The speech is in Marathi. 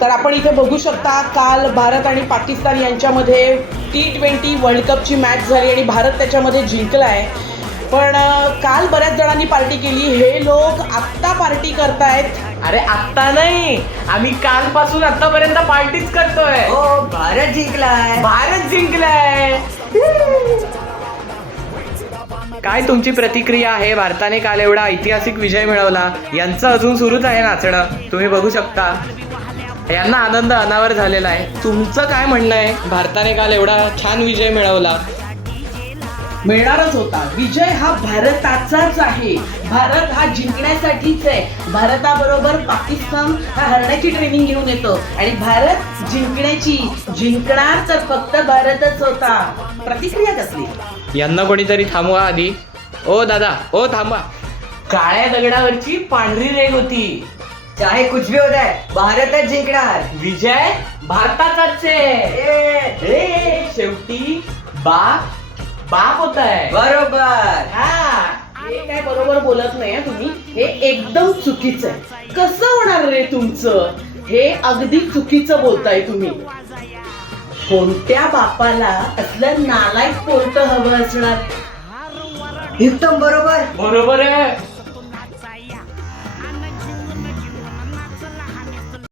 तर आपण इथे बघू शकता काल भारत आणि पाकिस्तान यांच्यामध्ये T20 वर्ल्ड कपची मॅच झाली आणि भारत त्याच्यामध्ये जिंकला आहे. पण काल बऱ्याच जणांनी पार्टी केली. हे लोक आत्ता पार्टी करतायत. अरे आत्ता नाही, आम्ही कालपासून आतापर्यंत पार्टीच करतोय. हो, भारत जिंकलाय. भारत जिंकलाय. काय तुमची प्रतिक्रिया आहे? भारताने काल एवढा ऐतिहासिक विजय मिळवला. यांचं अजून सुरूच आहे नाचणं, तुम्ही बघू शकता. यांना आनंद अनावर झालेला आहे. तुमचं काय म्हणणं आहे? भारताने काल एवढा छान विजय मिळवला. मिळणारच होता. विजय हा भारताचाच आहे. भारत हा जिंकण्यासाठीच आहे. भारताबरोबर पाकिस्तान हा हरण्याची ट्रेनिंग घेऊन येतो आणि भारत जिंकणार तर फक्त भारतच होता. प्रतिक्रिया कसली? यांना कोणीतरी थांबवा आधी. ओ दादा, ओ थांबा. काळ्या दगडावरची पांढरी रेघ होती. चाहे कुछ भी होता है, भारतच जिंकणार. विजय भारताचाच आहे. शेवटी बाप होत आहे. बरोबर. हे काय बरोबर बोलत नाही तुम्ही. हे एकदम चुकीचं आहे. कसं होणार रे तुमचं? हे अगदी चुकीचं बोलताय तुम्ही. कोणत्या बापाला असलं नालायक पोरट हवं असणार? एकदम बरोबर. बरोबर आहे.